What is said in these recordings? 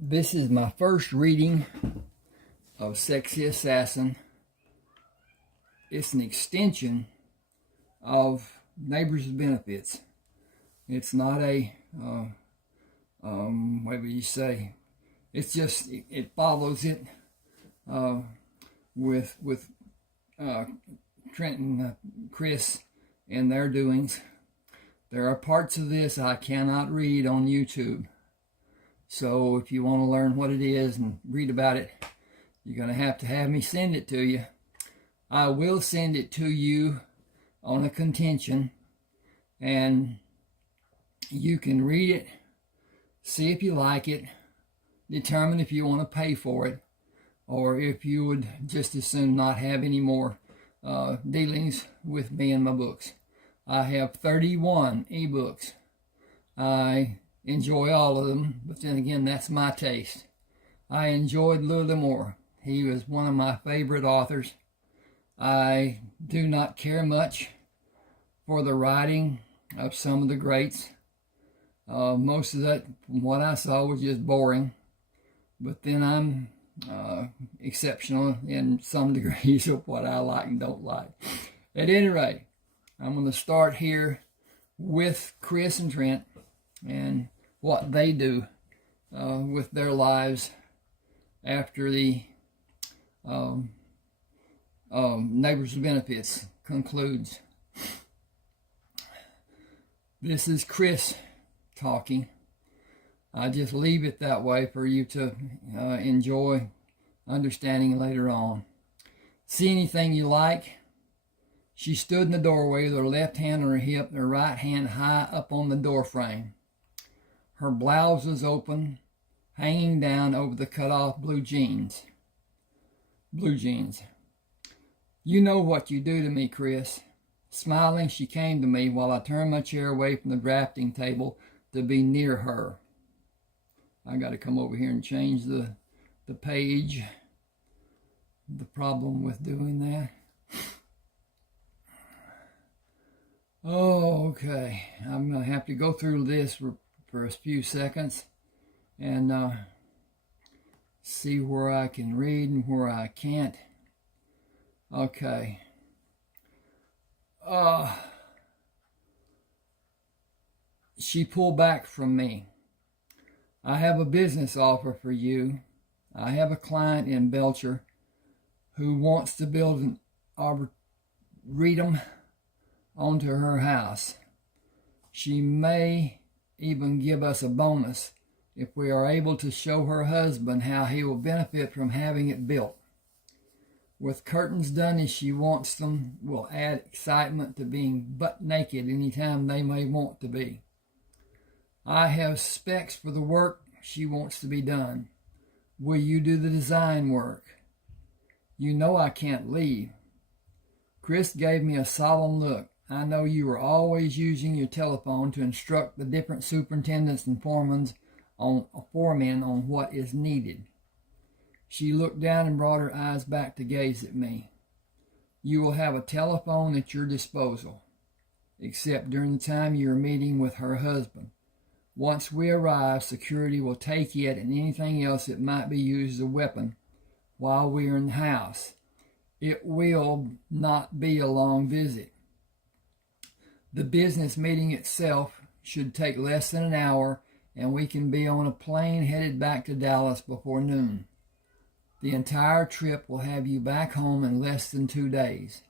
This is my first reading of Sexy Assassin. It's an extension of Neighbors with Benefits. It's not a, what would you say? It's just, it follows it with Trent and Chris and their doings. There are parts of this I cannot read on YouTube. So if you want to learn what it is and read about it, you're going to have me send it to you. I will send it to you on a contention, and you can read it, see if you like it, determine if you want to pay for it, or if you would just as soon not have any more dealings with me and my books. I have 31 eBooks. I enjoy all of them, but then again, that's my taste. I enjoyed Louis Moore. He was one of my favorite authors. I do not care much for the writing of some of the greats. Most of that, from what I saw, was just boring. But then I'm exceptional in some degrees of what I like and don't like. At any rate, I'm going to start here with Chris and Trent and what they do with their lives after the Neighbors with Benefits concludes. This is Chris talking. I just leave it that way for you to enjoy understanding later on. See anything you like? She stood in the doorway with her left hand on her hip and her right hand high up on the door frame. Her blouse was open, hanging down over the cut-off blue jeans. You know what you do to me, Chris. Smiling, she came to me while I turned my chair away from the drafting table to be near her. I got to come over here and change the page. The problem with doing that. Oh, okay. I'm going to have to go through this for a few seconds and see where I can read and where I can't. Okay. She pulled back from me. I have a business offer for you. I have a client in Belcher who wants to build an arboretum onto her house. She may even give us a bonus if we are able to show her husband how he will benefit from having it built. With curtains done as she wants them will add excitement to being butt naked anytime they may want to be. I have specs for the work she wants to be done. Will you do the design work? You know I can't leave. Chris gave me a solemn look. I know you are always using your telephone to instruct the different superintendents and foremen on what is needed. She looked down and brought her eyes back to gaze at me. You will have a telephone at your disposal, except during the time you are meeting with her husband. Once we arrive, security will take it and anything else that might be used as a weapon while we are in the house. It will not be a long visit. The business meeting itself should take less than an hour, and we can be on a plane headed back to Dallas before noon. The entire trip will have you back home in less than 2 days.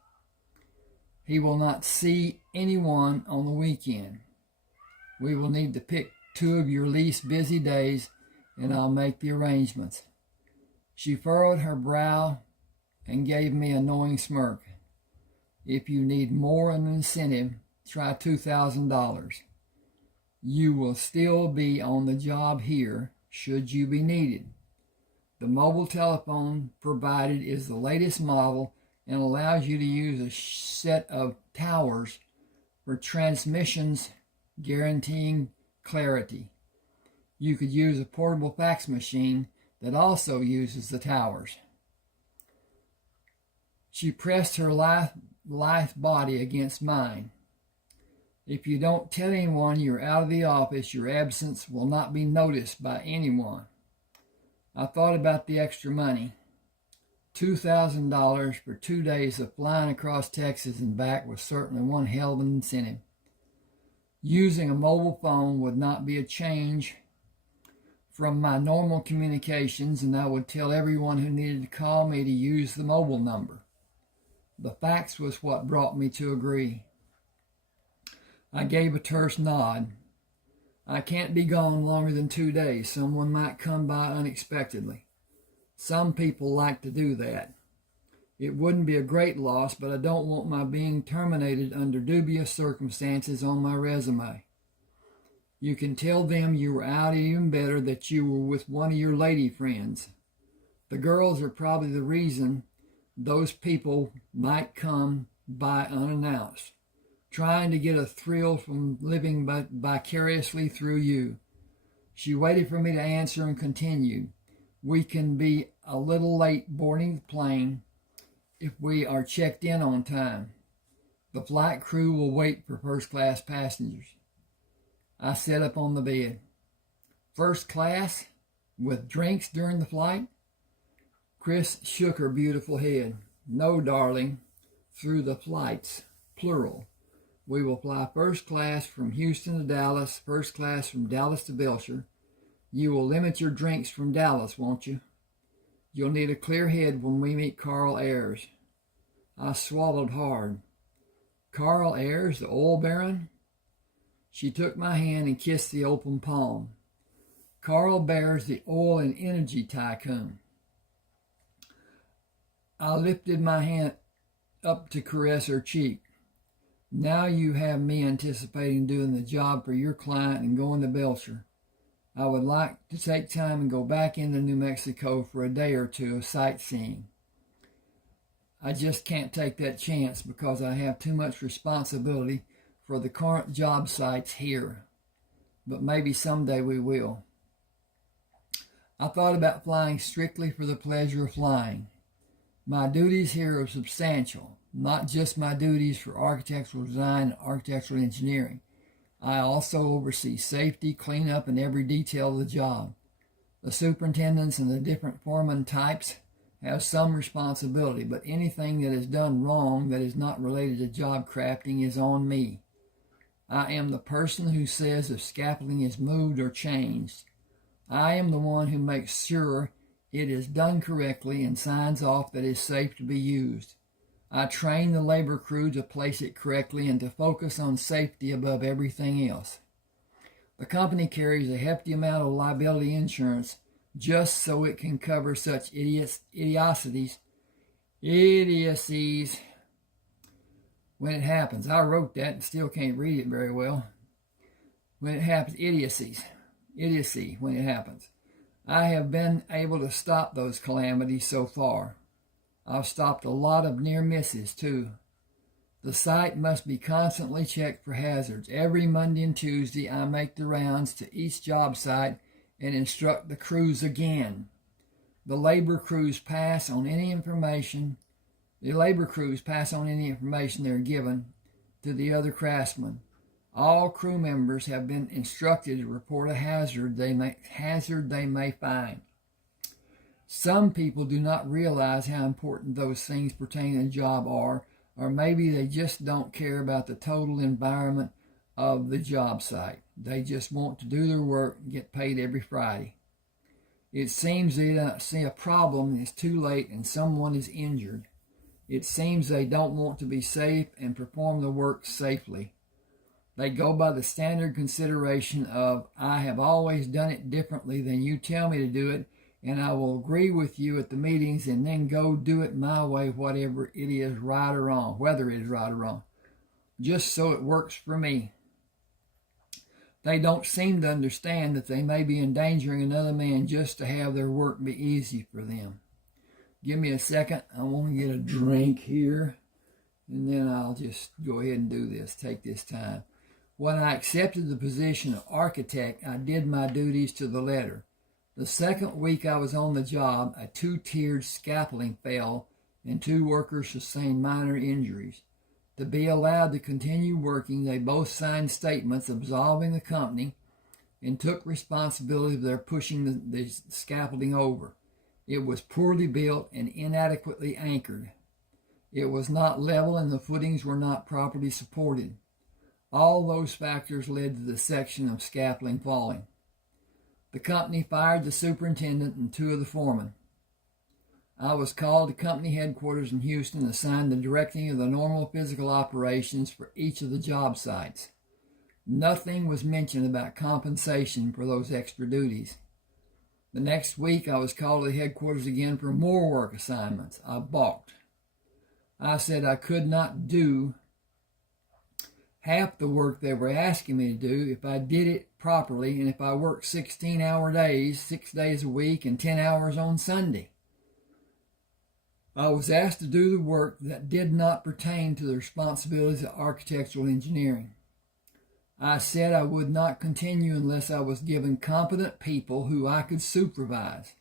He will not see anyone on the weekend. We will need to pick 2 of your least busy days, and I'll make the arrangements. She furrowed her brow and gave me a knowing smirk. If you need more of an incentive, try $2,000. You will still be on the job here should you be needed. The mobile telephone provided is the latest model and allows you to use a set of towers for transmissions guaranteeing clarity. You could use a portable fax machine that also uses the towers. She pressed her lithe body against mine. If you don't tell anyone you're out of the office, your absence will not be noticed by anyone. I thought about the extra money. $2,000 for 2 days of flying across Texas and back was certainly one hell of an incentive. Using a mobile phone would not be a change from my normal communications, and I would tell everyone who needed to call me to use the mobile number. The fax was what brought me to agree. I gave a terse nod. I can't be gone longer than 2 days. Someone might come by unexpectedly. Some people like to do that. It wouldn't be a great loss, but I don't want my being terminated under dubious circumstances on my resume. You can tell them you were out, even better that you were with one of your lady friends. The girls are probably the reason those people might come by unannounced, trying to get a thrill from living vicariously through you. She waited for me to answer and continued. We can be a little late boarding the plane if we are checked in on time. The flight crew will wait for first-class passengers. I sat up on the bed. First class? With drinks during the flight? Chris shook her beautiful head. No, darling. Through the flights, plural. We will fly first class from Houston to Dallas, first class from Dallas to Belcher. You will limit your drinks from Dallas, won't you? You'll need a clear head when we meet Carl Ayers. I swallowed hard. Carl Ayers, the oil baron? She took my hand and kissed the open palm. Carl bears the oil and energy tycoon. I lifted my hand up to caress her cheek. Now you have me anticipating doing the job for your client and going to Belcher. I would like to take time and go back into New Mexico for a day or two of sightseeing. I just can't take that chance because I have too much responsibility for the current job sites here. But maybe someday we will. I thought about flying strictly for the pleasure of flying. My duties here are substantial, not just my duties for architectural design and architectural engineering. I also oversee safety, cleanup, and every detail of the job. The superintendents and the different foreman types have some responsibility, but anything that is done wrong that is not related to job crafting is on me. I am the person who says if scaffolding is moved or changed. I am the one who makes sure it is done correctly and signs off that it is safe to be used. I train the labor crew to place it correctly and to focus on safety above everything else. The company carries a hefty amount of liability insurance just so it can cover such idiocies when it happens. I wrote that and still can't read it very well. When it happens, idiocy when it happens. I have been able to stop those calamities so far. I've stopped a lot of near misses too. The site must be constantly checked for hazards. Every Monday and Tuesday I make the rounds to each job site and instruct the crews again. The labor crews pass on any information they're given to the other craftsmen. All crew members have been instructed to report a hazard they may find. Some people do not realize how important those things pertaining to the job are, or maybe they just don't care about the total environment of the job site. They just want to do their work and get paid every Friday. It seems they don't see a problem and it's too late and someone is injured. It seems they don't want to be safe and perform the work safely. They go by the standard consideration of, I have always done it differently than you tell me to do it, and I will agree with you at the meetings and then go do it my way, whether it is right or wrong, just so it works for me. They don't seem to understand that they may be endangering another man just to have their work be easy for them. Give me a second. I want to get a drink here, and then I'll just go ahead and do this, take this time. When I accepted the position of architect, I did my duties to the letter. The second week I was on the job, a 2-tiered scaffolding fell and 2 workers sustained minor injuries. To be allowed to continue working, they both signed statements absolving the company and took responsibility for their pushing the scaffolding over. It was poorly built and inadequately anchored. It was not level and the footings were not properly supported. All those factors led to the section of scaffolding falling. The company fired the superintendent and 2 of the foremen. I was called to company headquarters in Houston and assigned the directing of the normal physical operations for each of the job sites. Nothing was mentioned about compensation for those extra duties. The next week, I was called to the headquarters again for more work assignments. I balked. I said I could not do half the work they were asking me to do if I did it properly and if I worked 16-hour days, 6 days a week, and 10 hours on Sunday. I was asked to do the work that did not pertain to the responsibilities of architectural engineering. I said I would not continue unless I was given competent people who I could supervise.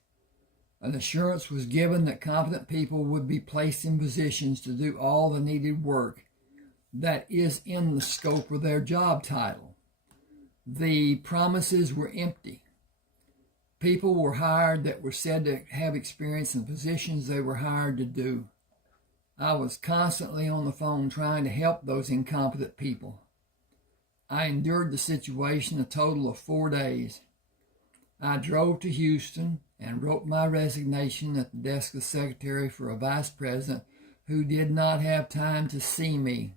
An assurance was given that competent people would be placed in positions to do all the needed work that is in the scope of their job title. The promises were empty. People were hired that were said to have experience in positions they were hired to do. I was constantly on the phone trying to help those incompetent people. I endured the situation a total of 4 days. I drove to Houston and wrote my resignation at the desk of the secretary for a vice president who did not have time to see me.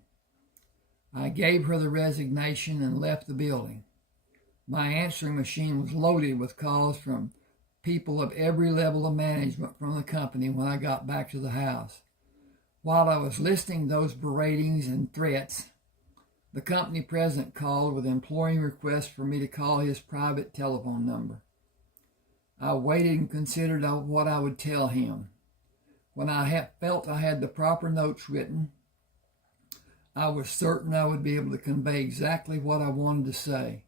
I gave her the resignation and left the building. My answering machine was loaded with calls from people of every level of management from the company when I got back to the house. While I was listening to those beratings and threats, the company president called with an imploring request for me to call his private telephone number. I waited and considered what I would tell him. When I felt I had the proper notes written, I was certain I would be able to convey exactly what I wanted to say.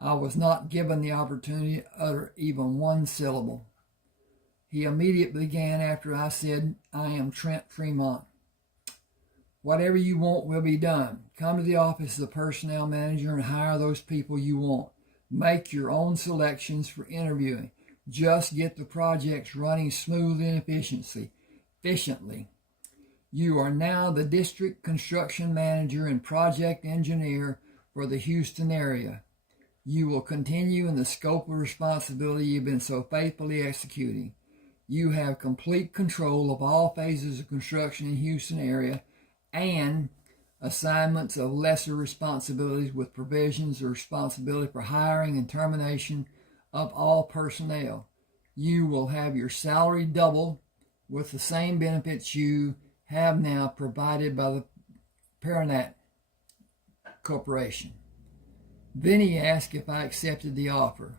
I was not given the opportunity to utter even one syllable. He immediately began after I said, "I am Trent Fremont. Whatever you want will be done. Come to the office of the personnel manager and hire those people you want. Make your own selections for interviewing. Just get the projects running smoothly and efficiently. You are now the district construction manager and project engineer for the Houston area. You will continue in the scope of responsibility you've been so faithfully executing. You have complete control of all phases of construction in the Houston area and assignments of lesser responsibilities with provisions of responsibility for hiring and termination of all personnel. You will have your salary doubled with the same benefits you have now provided by the Paranat Corporation." Then he asked if I accepted the offer.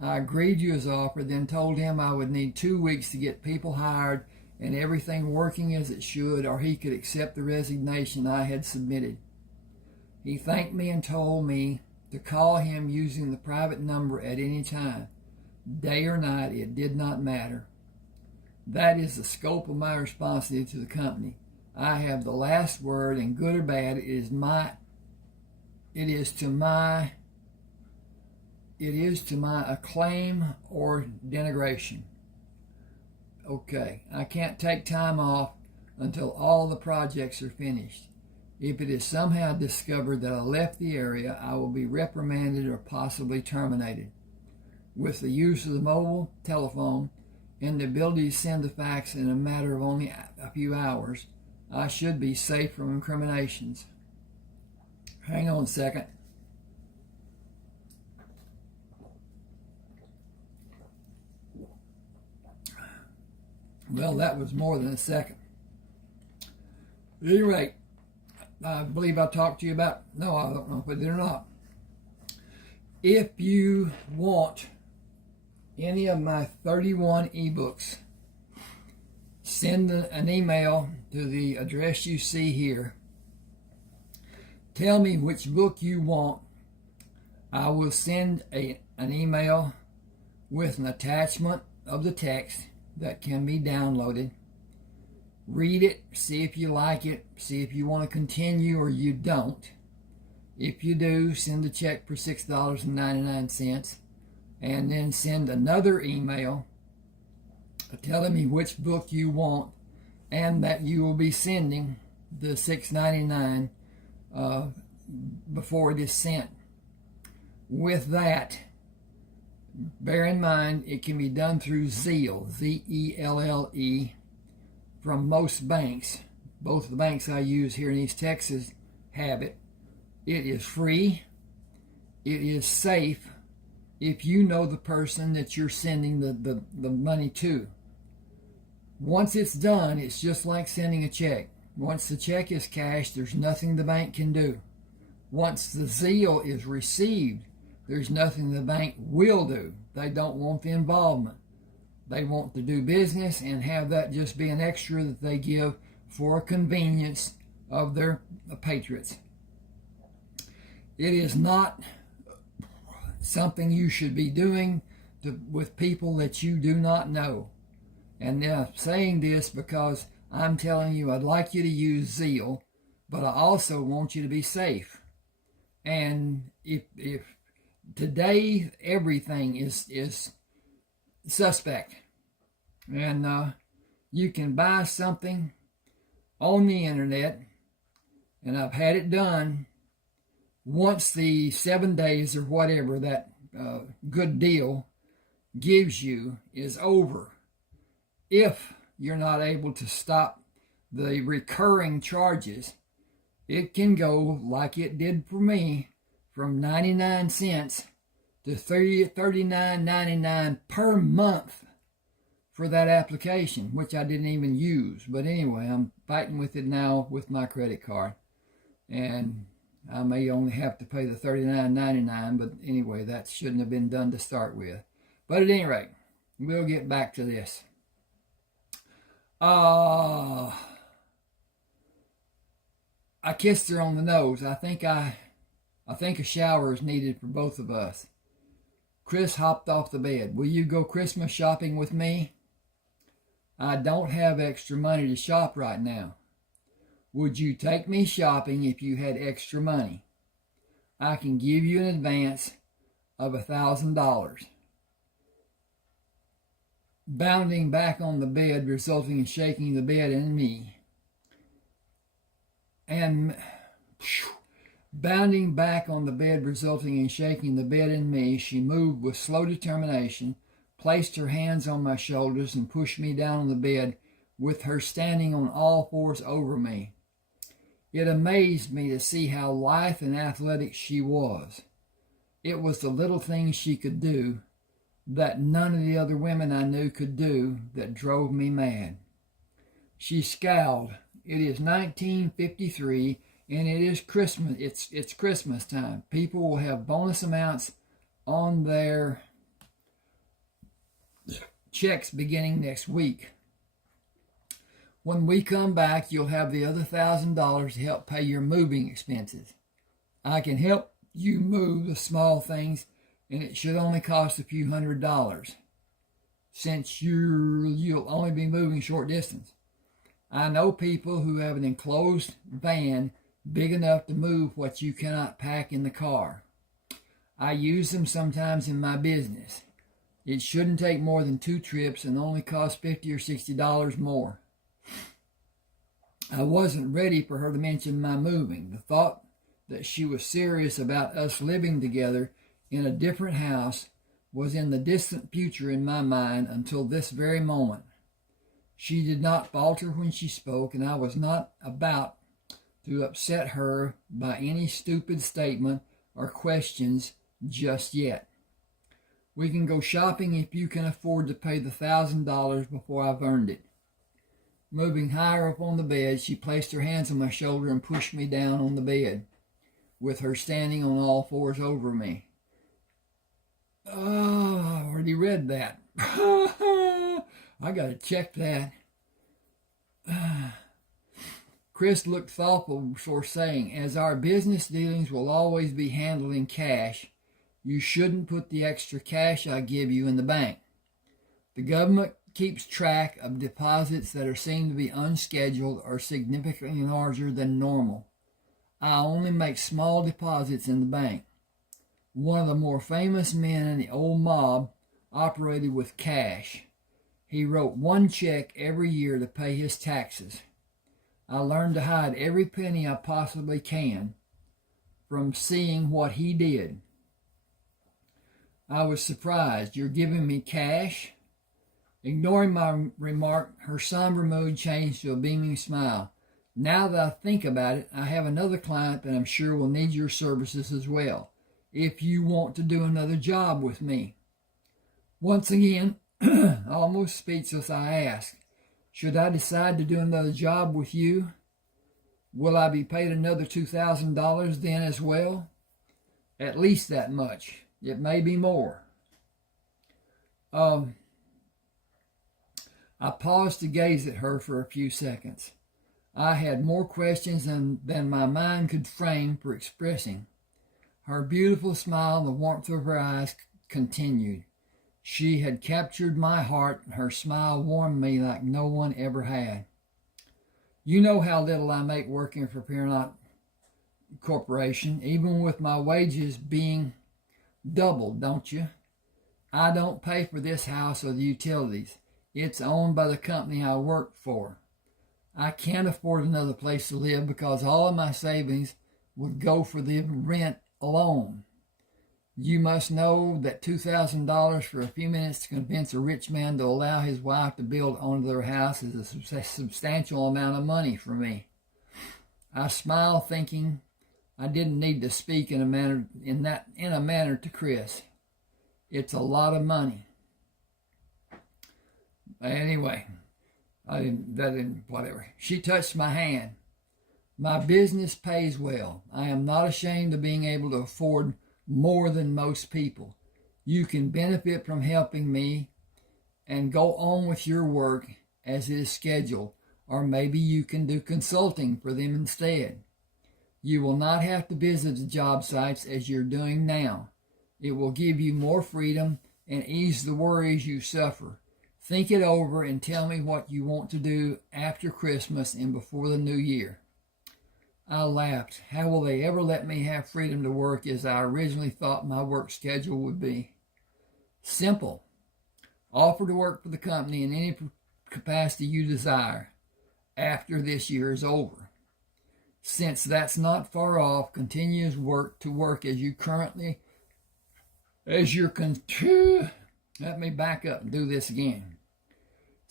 I agreed to his offer, then told him I would need 2 weeks to get people hired and everything working as it should, or he could accept the resignation I had submitted. He thanked me and told me to call him using the private number at any time. Day or night, it did not matter. That is the scope of my responsibility to the company. I have the last word, and good or bad, it is to my acclaim or denigration. Okay, I can't take time off until all the projects are finished. If it is somehow discovered that I left the area, I will be reprimanded or possibly terminated. With the use of the mobile telephone and the ability to send the fax in a matter of only a few hours, I should be safe from incriminations. Hang on a second. Well, that was more than a second. At any rate, I believe I talked to you about, no, I don't know if I did or not. If you want any of my 31 ebooks, send an email to the address you see here. Tell me which book you want. I will send an email with an attachment of the text that can be downloaded. Read it, see if you like it, see if you want to continue or you don't. If you do, send a check for $6.99 and then send another email telling me which book you want and that you will be sending the $6.99 before it is sent. With that, bear in mind it can be done through Zelle, Z-E-L-L-E, from most banks. Both of the banks I use here in East Texas have it. It is free. It is safe if you know the person that you're sending the money to. Once it's done, it's just like sending a check. Once the check is cashed, there's nothing the bank can do. Once the Zelle is received, there's nothing the bank will do. They don't want the involvement. They want to do business and have that just be an extra that they give for convenience of their patriots. It is not something you should be doing with people that you do not know. And now saying this because I'm telling you I'd like you to use Zelle, but I also want you to be safe. And if today everything is suspect, and you can buy something on the internet, and I've had it done once the 7 days or whatever that good deal gives you is over. If you're not able to stop the recurring charges, it can go like it did for me, from 99 cents to $39.99 per month for that application, which I didn't even use. But anyway, I'm fighting with it now with my credit card, and I may only have to pay the $39.99, but anyway, that shouldn't have been done to start with. But at any rate, we'll get back to this. I kissed her on the nose. I think a shower is needed for both of us. Chris hopped off the bed. Will you go Christmas shopping with me? I don't have extra money to shop right now. Would you take me shopping if you had extra money? I can give you an advance of $1,000. Bounding back on the bed, resulting in shaking the bed and me. Bounding back on the bed, resulting in shaking the bed and me, she moved with slow determination, placed her hands on my shoulders, and pushed me down on the bed, with her standing on all fours over me. It amazed me to see how lithe and athletic she was. It was the little things she could do that none of the other women I knew could do that drove me mad. She scowled. It is 1953, and it is Christmas. It's Christmas time. People will have bonus amounts on their checks beginning next week. When we come back, you'll have the other $1,000 to help pay your moving expenses. I can help you move the small things, and it should only cost a few $100, since you'll only be moving short distance. I know people who have an enclosed van big enough to move what you cannot pack in the car. I use them sometimes in my business. It shouldn't take more than 2 trips and only cost $50 or $60 more. I wasn't ready for her to mention my moving. The thought that she was serious about us living together in a different house was in the distant future in my mind until this very moment. She did not falter when she spoke, and I was not about to upset her by any stupid statement or questions just yet. We can go shopping if you can afford to pay the $1,000 before I've earned it. Moving higher up on the bed, she placed her hands on my shoulder and pushed me down on the bed, with her standing on all fours over me. Oh, I already read that. I got to check that. Chris looked thoughtful before saying, as our business dealings will always be handled in cash, you shouldn't put the extra cash I give you in the bank. The government keeps track of deposits that are seen to be unscheduled or significantly larger than normal. I only make small deposits in the bank. One of the more famous men in the old mob operated with cash. He wrote one check every year to pay his taxes. I learned to hide every penny I possibly can from seeing what he did. I was surprised. You're giving me cash? Ignoring my remark, her somber mood changed to a beaming smile. Now that I think about it, I have another client that I'm sure will need your services as well, if you want to do another job with me. Once again, almost speechless, I asked, should I decide to do another job with you, will I be paid another $2,000 then as well? At least that much. It may be more. I paused to gaze at her for a few seconds. I had more questions than my mind could frame for expressing. Her beautiful smile and the warmth of her eyes continued. She had captured my heart, and her smile warmed me like no one ever had. You know how little I make working for Paramount Corporation, even with my wages being doubled, don't you? I don't pay for this house or the utilities. It's owned by the company I work for. I can't afford another place to live because all of my savings would go for the rent alone. You must know that $2,000 for a few minutes to convince a rich man to allow his wife to build onto their house is a substantial amount of money for me. I smiled, thinking I didn't need to speak in a manner to Chris. It's a lot of money. Anyway, whatever. She touched my hand. My business pays well. I am not ashamed of being able to afford more than most people. You can benefit from helping me and go on with your work as it is scheduled, or maybe you can do consulting for them instead. You will not have to visit the job sites as you're doing now. It will give you more freedom and ease the worries you suffer. Think it over and tell me what you want to do after Christmas and before the new year. I laughed. How will they ever let me have freedom to work as I originally thought my work schedule would be? Simple. Offer to work for the company in any capacity you desire after this year is over. Since that's not far off, continue to work as you currently, let me back up and do this again.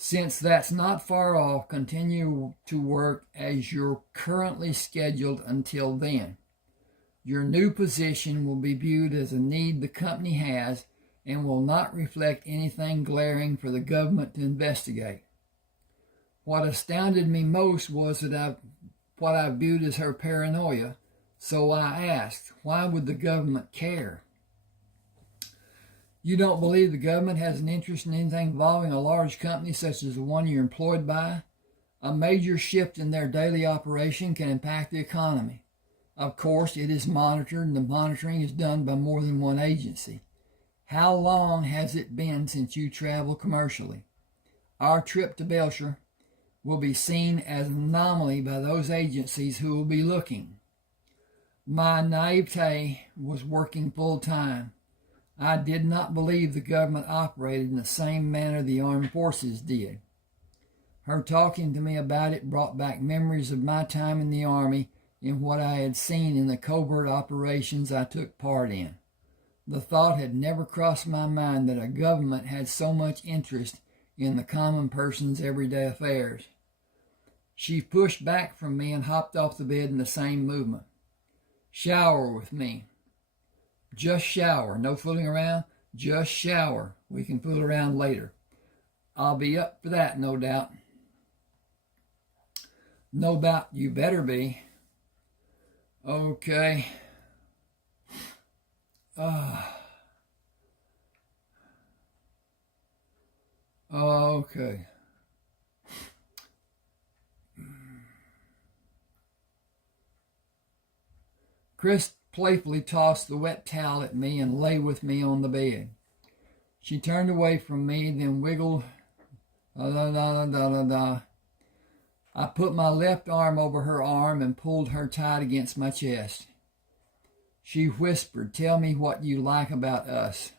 Since that's not far off, continue to work as you're currently scheduled until then. Your new position will be viewed as a need the company has and will not reflect anything glaring for the government to investigate. What astounded me most was what I viewed as her paranoia, so I asked, why would the government care? You don't believe the government has an interest in anything involving a large company such as the one you're employed by? A major shift in their daily operation can impact the economy. Of course, it is monitored, and the monitoring is done by more than one agency. How long has it been since you traveled commercially? Our trip to Belcher will be seen as an anomaly by those agencies who will be looking. My naivete was working full time. I did not believe the government operated in the same manner the armed forces did. Her talking to me about it brought back memories of my time in the Army and what I had seen in the covert operations I took part in. The thought had never crossed my mind that a government had so much interest in the common person's everyday affairs. She pushed back from me and hopped off the bed in the same movement. Shower with me. Just shower. No fooling around. Just shower. We can fool around later. I'll be up for that, no doubt. No doubt you better be. Okay. Okay. Chris playfully tossed the wet towel at me and lay with me on the bed. She turned away from me, then wiggled. I I put my left arm over her arm and pulled her tight against my chest. She whispered, "Tell me what you like about us."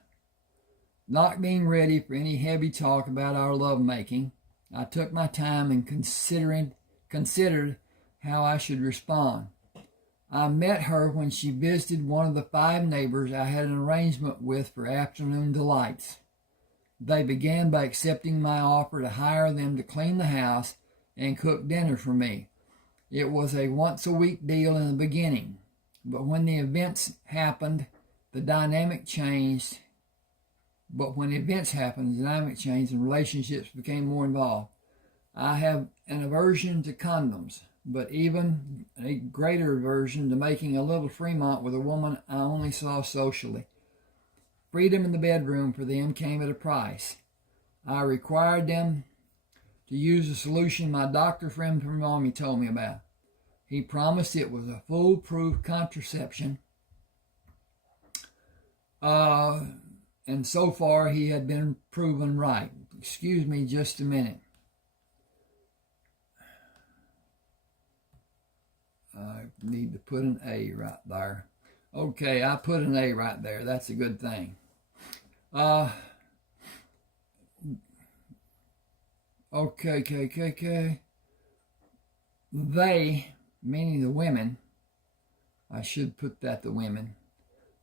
Not being ready for any heavy talk about our lovemaking, I took my time and considered how I should respond. I met her when she visited one of the 5 neighbors I had an arrangement with for afternoon delights. They began by accepting my offer to hire them to clean the house and cook dinner for me. It was a once-a-week deal in the beginning, but when the events happened, the dynamic changed. And relationships became more involved. I have an aversion to condoms, but even a greater aversion to making a little Fremont with a woman I only saw socially. Freedom in the bedroom for them came at a price. I required them to use a solution my doctor friend from Army told me about. He promised it was a foolproof contraception. And so far he had been proven right. Excuse me just a minute. I need to put an A right there. Okay, I put an A right there. That's a good thing. Okay. They, meaning the women, I should put that the women,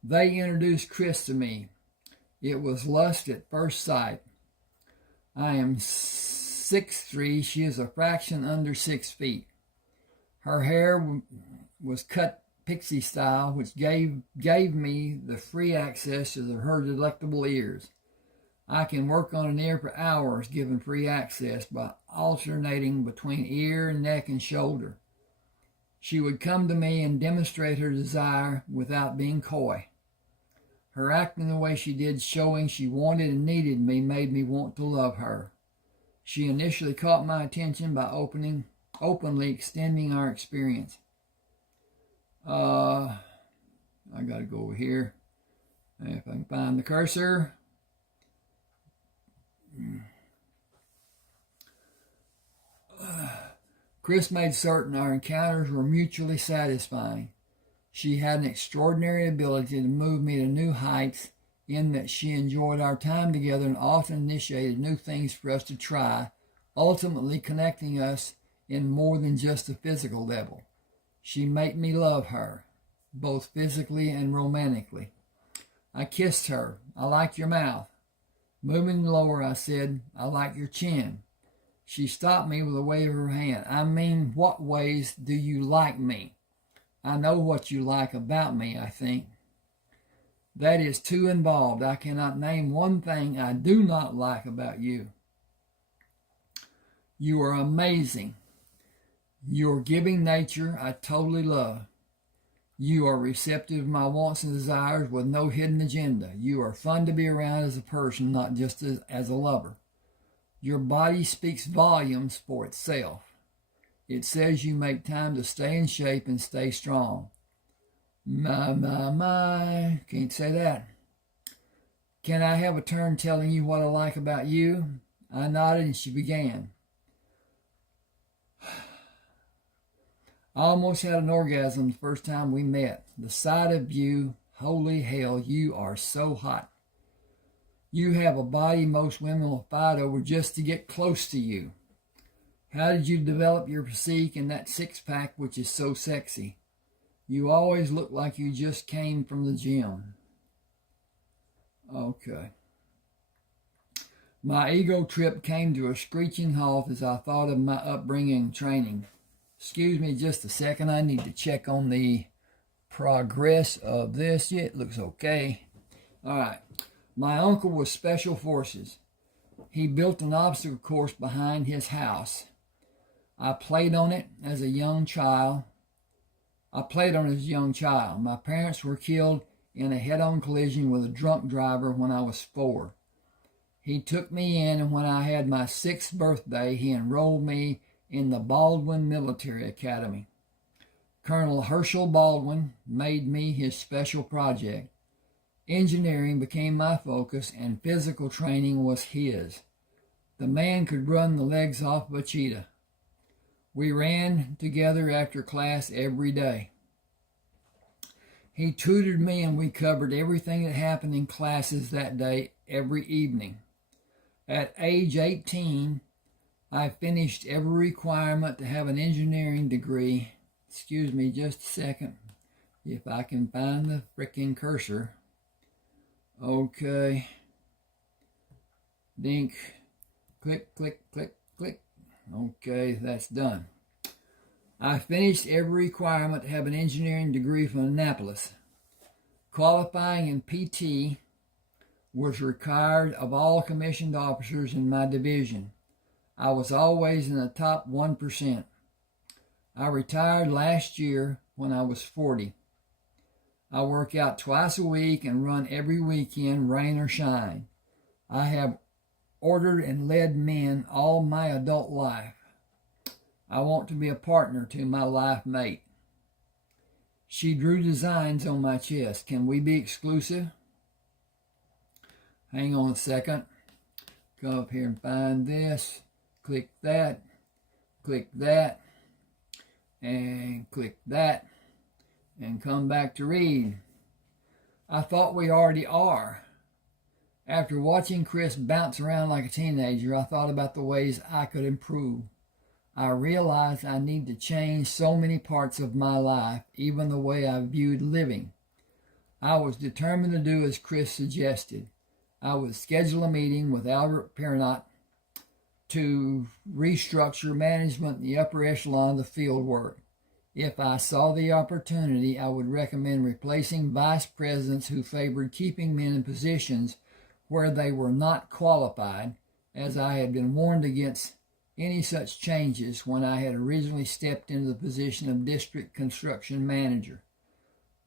they introduced Chris to me. It was lust at first sight. I am 6'3". She is a fraction under 6 feet. Her hair was cut pixie style, which gave me the free access to her delectable ears. I can work on an ear for hours given free access by alternating between ear, neck, and shoulder. She would come to me and demonstrate her desire without being coy. Her acting the way she did, showing she wanted and needed me, made me want to love her. She initially caught my attention by openly extending our experience. I got to go over here. If I can find the cursor. Chris made certain our encounters were mutually satisfying. She had an extraordinary ability to move me to new heights in that she enjoyed our time together and often initiated new things for us to try, ultimately connecting us in more than just a physical level. She made me love her, both physically and romantically. I kissed her. "I like your mouth." Moving lower, I said, "I like your chin." She stopped me with a wave of her hand. "I mean, what ways do you like me? I know what you like about me, I think." "That is too involved. I cannot name one thing I do not like about you." "You are amazing. Your giving nature I totally love. You are receptive to my wants and desires with no hidden agenda. You are fun to be around as a person, not just as a lover. Your body speaks volumes for itself. It says you make time to stay in shape and stay strong." My. Can't say that. "Can I have a turn telling you what I like about you?" I nodded and she began. "I almost had an orgasm the first time we met. The sight of you, holy hell, you are so hot. You have a body most women will fight over just to get close to you. How did you develop your physique and that six-pack which is so sexy? You always look like you just came from the gym." Okay. My ego trip came to a screeching halt as I thought of my upbringing and training. Excuse me just a second. I need to check on the progress of this. Yeah, it looks okay. All right. My uncle was Special Forces. He built an obstacle course behind his house. I played on it as a young child. My parents were killed in a head-on collision with a drunk driver when I was 4. He took me in, and when I had my 6th birthday, he enrolled me in the Baldwin Military Academy. Colonel Herschel Baldwin made me his special project. Engineering became my focus, and physical training was his. The man could run the legs off of a cheetah. We ran together after class every day. He tutored me and we covered everything that happened in classes that day every evening. At age 18, I finished every requirement to have an engineering degree. Excuse me just a second, if I can find the frickin' cursor. Okay. Dink. Click, click, click, click. Okay, that's done. I finished every requirement to have an engineering degree from Annapolis. Qualifying in PT was required of all commissioned officers in my division. I was always in the top 1%. I retired last year when I was 40. I work out twice a week and run every weekend, rain or shine. I have ordered and led men all my adult life. I want to be a partner to my life mate. She drew designs on my chest. Can we be exclusive? Hang on a second. Come up here and find this. Click that. Click that. And click that. And come back to read. I thought we already are. After watching Chris bounce around like a teenager, I thought about the ways I could improve. I realized I need to change so many parts of my life, even the way I viewed living. I was determined to do as Chris suggested. I would schedule a meeting with Albert Perrott to restructure management in the upper echelon of the field work. If I saw the opportunity, I would recommend replacing vice presidents who favored keeping men in positions where they were not qualified, as I had been warned against any such changes when I had originally stepped into the position of district construction manager.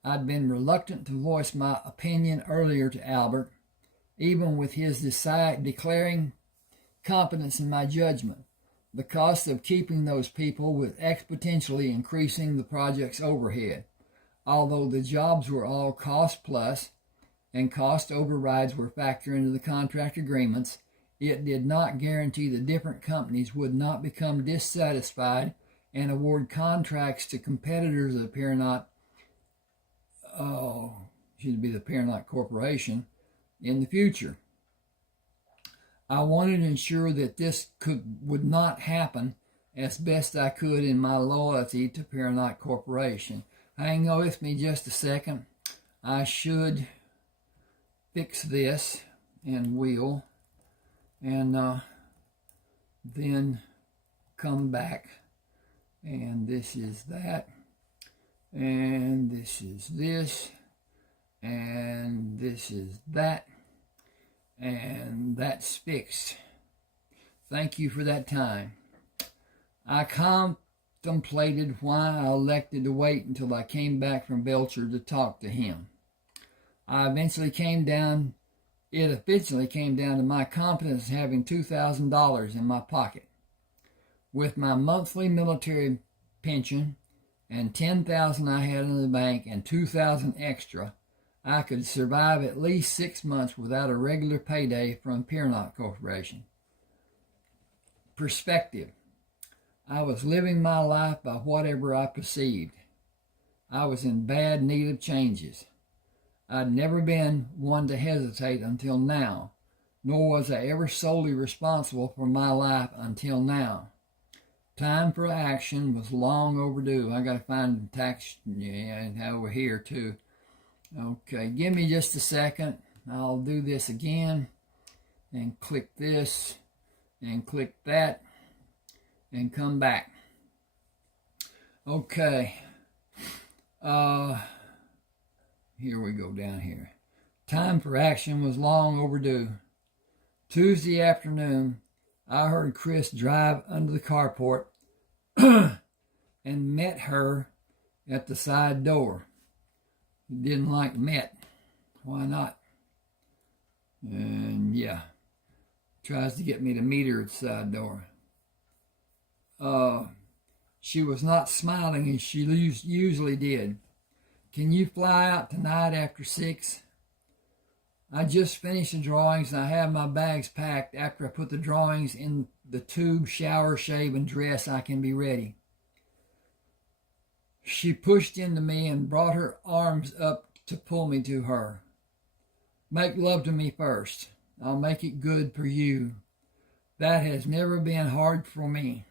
I'd been reluctant to voice my opinion earlier to Albert, even with his declaring confidence in my judgment. The cost of keeping those people was exponentially increasing the project's overhead. Although the jobs were all cost plus and cost overrides were factored into the contract agreements, it did not guarantee the different companies would not become dissatisfied and award contracts to competitors of the Perrott, should be the Perrott Corporation, in the future. I wanted to ensure that this would not happen as best I could in my loyalty to Perrott Corporation. Hang on with me just a second. I should fix this and will, and then come back. And this is that, and this is this, and this is that. And that's fixed. Thank you for that time. I contemplated why I elected to wait until I came back from Belcher to talk to him. It eventually came down to my confidence having $2,000 in my pocket. With my monthly military pension and $10,000 I had in the bank and $2,000 extra, I could survive at least 6 months without a regular payday from Perrott Corporation. Perspective. I was living my life by whatever I perceived. I was in bad need of changes. I'd never been one to hesitate until now, nor was I ever solely responsible for my life until now. Time for action was long overdue. I got to find the tax over here too. Okay, give me just a second. I'll do this again and click this and click that and come back. Okay. Here we go down here. Time for action was long overdue. Tuesday afternoon, I heard Chris drive under the carport and met her at the side door. He didn't like met. Why not? And yeah, tries to get me to meet her at the side door. She was not smiling as she usually did. Can you fly out tonight after 6? I just finished the drawings and I have my bags packed. After I put the drawings in the tube, shower, shave, and dress, I can be ready. She pushed into me and brought her arms up to pull me to her. Make love to me first. I'll make it good for you. That has never been hard for me.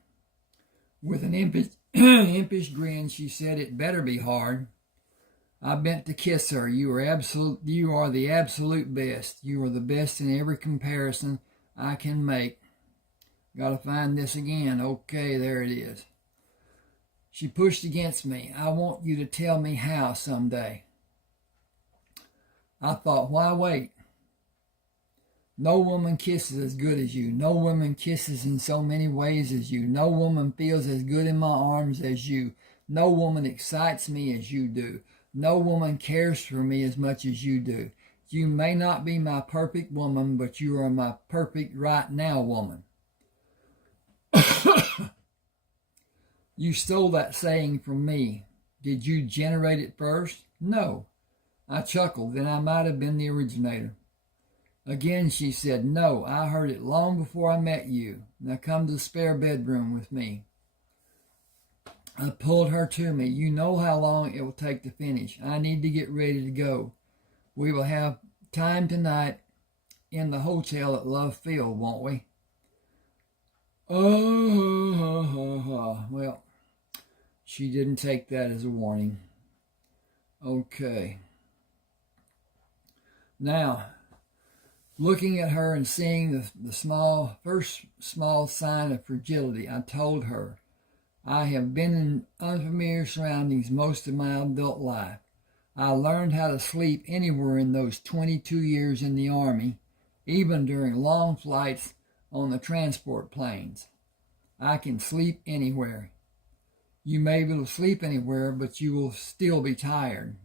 With an impish grin, she said, it better be hard. I bent to kiss her. You are the absolute best. You are the best in every comparison I can make. Gotta find this again. Okay, there it is. She pushed against me. I want you to tell me how someday. I thought, why wait? No woman kisses as good as you. No woman kisses in so many ways as you. No woman feels as good in my arms as you. No woman excites me as you do. No woman cares for me as much as you do. You may not be my perfect woman, but you are my perfect right now woman. You stole that saying from me. Did you generate it first? No. I chuckled, then I might have been the originator. Again she said, no, I heard it long before I met you. Now come to the spare bedroom with me. I pulled her to me. You know how long it will take to finish. I need to get ready to go. We will have time tonight in the hotel at Love Field, won't we? Well, she didn't take that as a warning. Okay. Now, looking at her and seeing the first small sign of fragility, I told her, I have been in unfamiliar surroundings most of my adult life. I learned how to sleep anywhere in those 22 years in the Army, even during long flights on the transport planes. I can sleep anywhere. You may be able to sleep anywhere, but you will still be tired.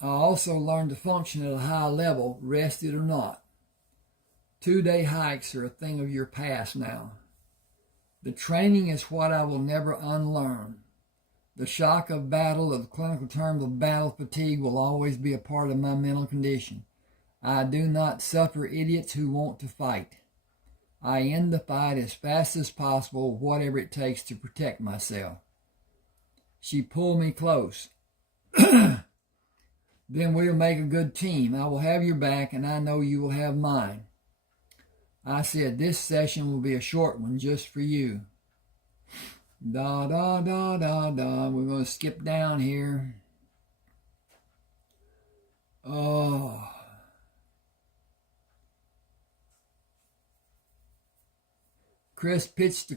I also learned to function at a high level, rested or not. 2-day hikes are a thing of your past now. The training is what I will never unlearn. The shock of battle, or the clinical term of battle fatigue, will always be a part of my mental condition. I do not suffer idiots who want to fight. I end the fight as fast as possible, whatever it takes to protect myself. She pulled me close. Then we'll make a good team. I will have your back, and I know you will have mine. I said, this session will be a short one just for you. Da, da, da, da, da. We're going to skip down here. Oh. Chris pitched the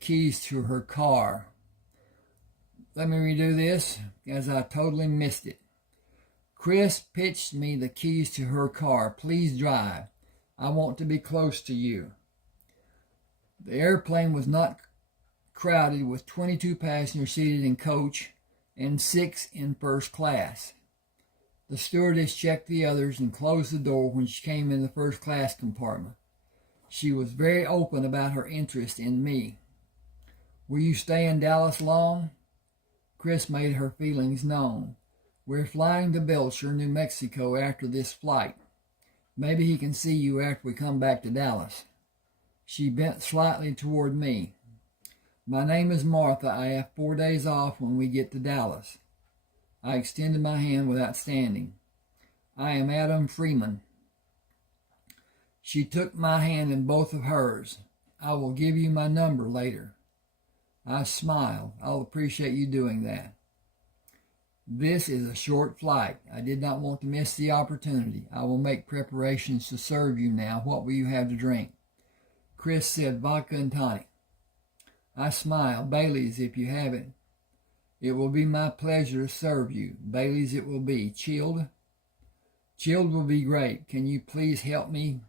keys to her car. Let me redo this, as I totally missed it. Chris pitched me the keys to her car. Please drive. I want to be close to you. The airplane was not crowded, with 22 passengers seated in coach and 6 in first class. The stewardess checked the others and closed the door when she came in the first class compartment. She was very open about her interest in me. Will you stay in Dallas long? Chris made her feelings known. We're flying to Belcher, New Mexico after this flight. Maybe he can see you after we come back to Dallas. She bent slightly toward me. My name is Martha. I have 4 days off when we get to Dallas. I extended my hand without standing. I am Adam Freeman. She took my hand in both of hers. I will give you my number later. I smiled. I'll appreciate you doing that. This is a short flight. I did not want to miss the opportunity. I will make preparations to serve you now. What will you have to drink? Chris said vodka and tonic. I smiled. Bailey's if you have it. It will be my pleasure to serve you. Bailey's it will be. Chilled? Chilled will be great. Can you please help me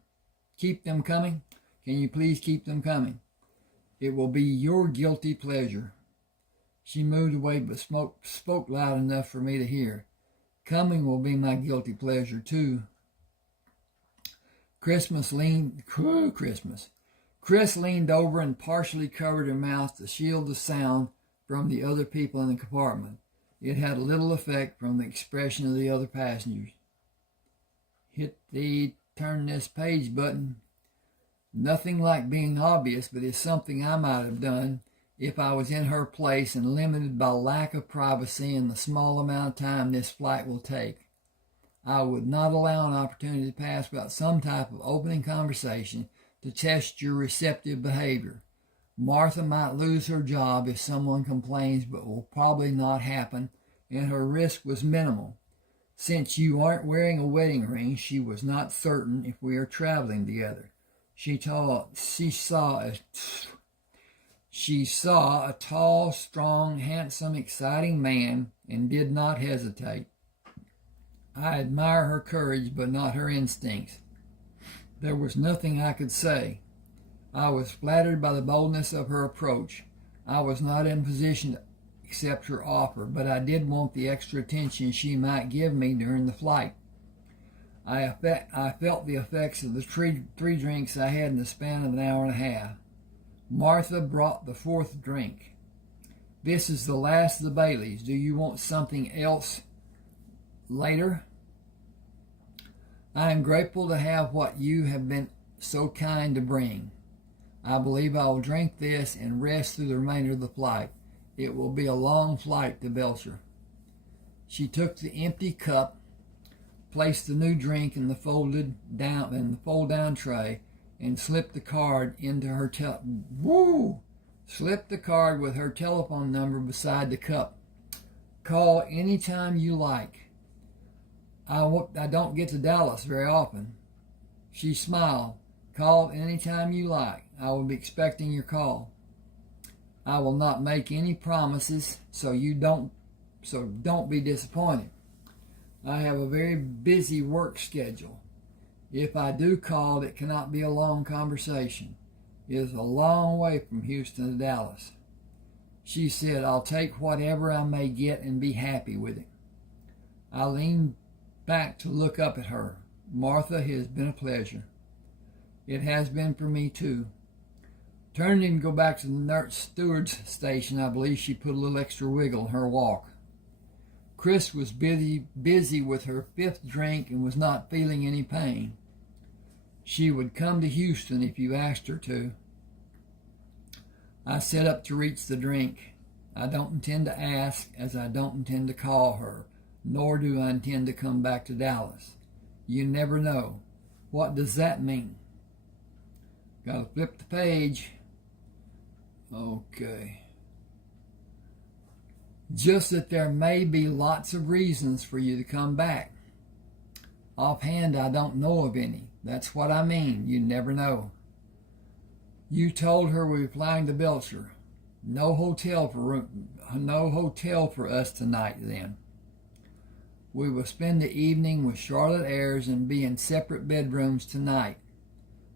keep them coming? Can you please keep them coming? It will be your guilty pleasure. She moved away but spoke loud enough for me to hear. Coming will be my guilty pleasure too. Chris leaned over and partially covered her mouth to shield the sound from the other people in the compartment. It had little effect from the expression of the other passengers. Hit the turn this page button. Nothing like being obvious, but it's something I might have done if I was in her place and limited by lack of privacy and the small amount of time this flight will take. I would not allow an opportunity to pass without some type of opening conversation to test your receptive behavior. Martha might lose her job if someone complains, but will probably not happen, and her risk was minimal. Since you aren't wearing a wedding ring, she was not certain if we are traveling together. She saw a tall, strong, handsome, exciting man and did not hesitate. I admire her courage, but not her instincts. There was nothing I could say. I was flattered by the boldness of her approach. I was not in position to accept her offer, but I did want the extra attention she might give me during the flight. I felt the effects of the three drinks I had in the span of an hour and a half. Martha brought the fourth drink. This is the last of the Baileys. Do you want something else later? I am grateful to have what you have been so kind to bring. I believe I will drink this and rest through the remainder of the flight. It will be a long flight to Belcher. She took the empty cup, placed the new drink in the fold-down tray, and slipped the card into her slipped the card with her telephone number beside the cup. Call anytime you like. I don't get to Dallas very often. She smiled. Call anytime you like. I will be expecting your call. I will not make any promises, so don't be disappointed. I have a very busy work schedule. If I do call, it cannot be a long conversation. It is a long way from Houston to Dallas. She said, I'll take whatever I may get and be happy with it. I leaned back to look up at her. Martha, it has been a pleasure. It has been for me too. Turning to go back to the nurse steward's station, I believe she put a little extra wiggle in her walk. Chris was busy with her fifth drink and was not feeling any pain. She would come to Houston if you asked her to. I set up to reach the drink. I don't intend to ask, as I don't intend to call her, nor do I intend to come back to Dallas. You never know. What does that mean? Gotta flip the page. Okay. Just that there may be lots of reasons for you to come back. Offhand, I don't know of any. That's what I mean. You never know. You told her we were flying to Belcher. No hotel for us tonight then. We will spend the evening with Charlotte Ayres and be in separate bedrooms tonight.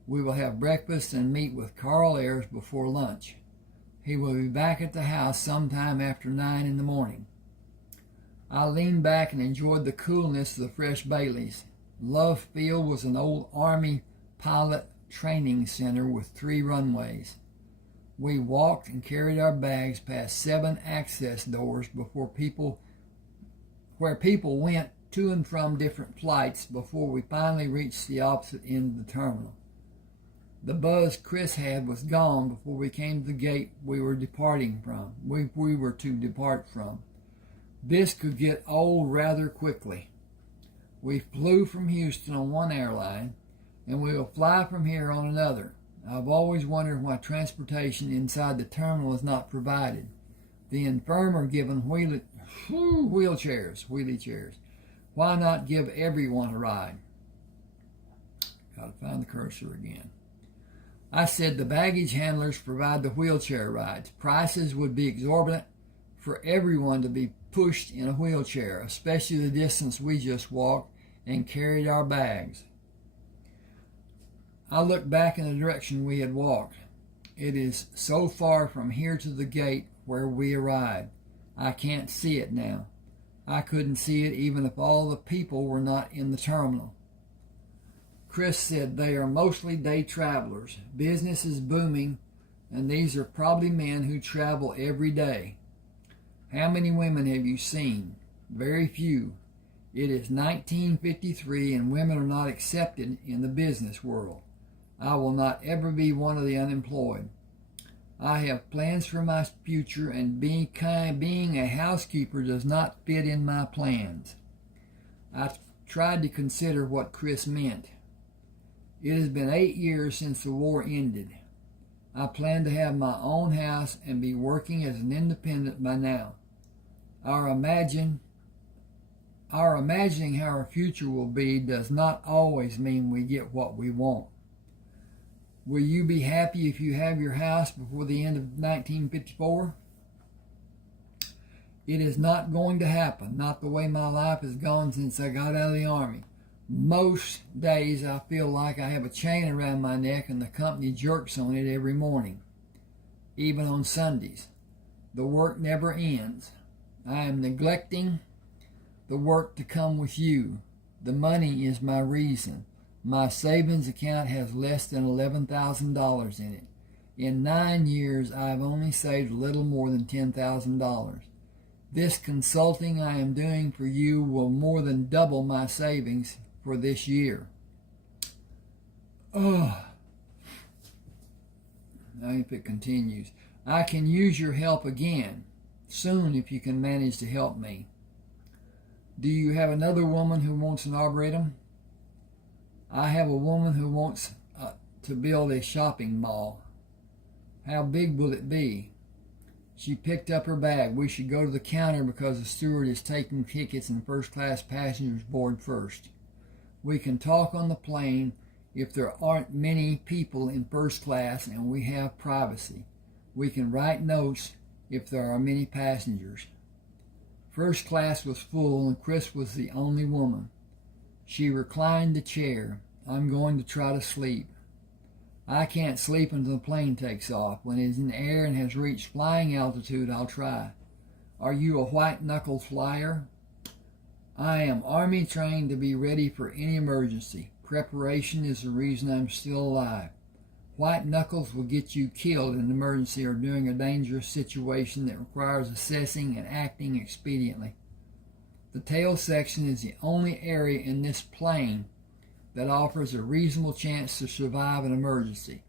We will have breakfast and meet with Carl Ayres before lunch. He will be back at the house sometime after 9 in the morning. I leaned back and enjoyed the coolness of the fresh Baileys. Love Field was an old Army pilot training center with 3 runways. We walked and carried our bags past 7 access doors where people went to and from different flights before we finally reached the opposite end of the terminal. The buzz Chris had was gone before we came to the gate we were departing from. We were to depart from. This could get old rather quickly. We flew from Houston on one airline, and we will fly from here on another. I've always wondered why transportation inside the terminal is not provided. The infirm are given wheelie chairs. Why not give everyone a ride? Gotta find the cursor again. I said the baggage handlers provide the wheelchair rides. Prices would be exorbitant for everyone to be pushed in a wheelchair, especially the distance we just walked and carried our bags. I looked back in the direction we had walked. It is so far from here to the gate where we arrived. I can't see it now. I couldn't see it even if all the people were not in the terminal. Chris said they are mostly day travelers. Business is booming, and these are probably men who travel every day. How many women have you seen? Very few. It is 1953, and women are not accepted in the business world. I will not ever be one of the unemployed. I have plans for my future, and being a housekeeper does not fit in my plans. I tried to consider what Chris meant. It has been 8 years since the war ended. I plan to have my own house and be working as an independent by now. Our imagining how our future will be does not always mean we get what we want. Will you be happy if you have your house before the end of 1954? It is not going to happen, not the way my life has gone since I got out of the Army. Most days I feel like I have a chain around my neck and the company jerks on it every morning, even on Sundays. The work never ends. I am neglecting the work to come with you. The money is my reason. My savings account has less than $11,000 in it. In 9 years, I have only saved a little more than $10,000. This consulting I am doing for you will more than double my savings for this year. Oh. Now if it continues. I can use your help again soon if you can manage to help me. Do you have another woman who wants an arboretum? I have a woman who wants to build a shopping mall. How big will it be? She picked up her bag. We should go to the counter because the steward is taking tickets and first-class passengers board first. We can talk on the plane if there aren't many people in first class and we have privacy. We can write notes if there are many passengers. First class was full and Chris was the only woman. She reclined the chair. I'm going to try to sleep. I can't sleep until the plane takes off. When it is in the air and has reached flying altitude, I'll try. Are you a white-knuckled flyer? I am Army trained to be ready for any emergency. Preparation is the reason I'm still alive. White knuckles will get you killed in an emergency or during a dangerous situation that requires assessing and acting expediently. The tail section is the only area in this plane that offers a reasonable chance to survive an emergency.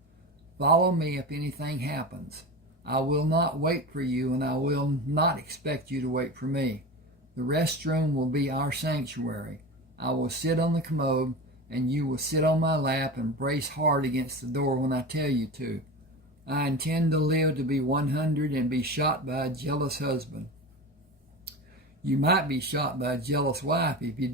Follow me if anything happens. I will not wait for you, and I will not expect you to wait for me. The restroom will be our sanctuary. I will sit on the commode, and you will sit on my lap and brace hard against the door when I tell you to. I intend to live to be 100 and be shot by a jealous husband. You might be shot by a jealous wife if you did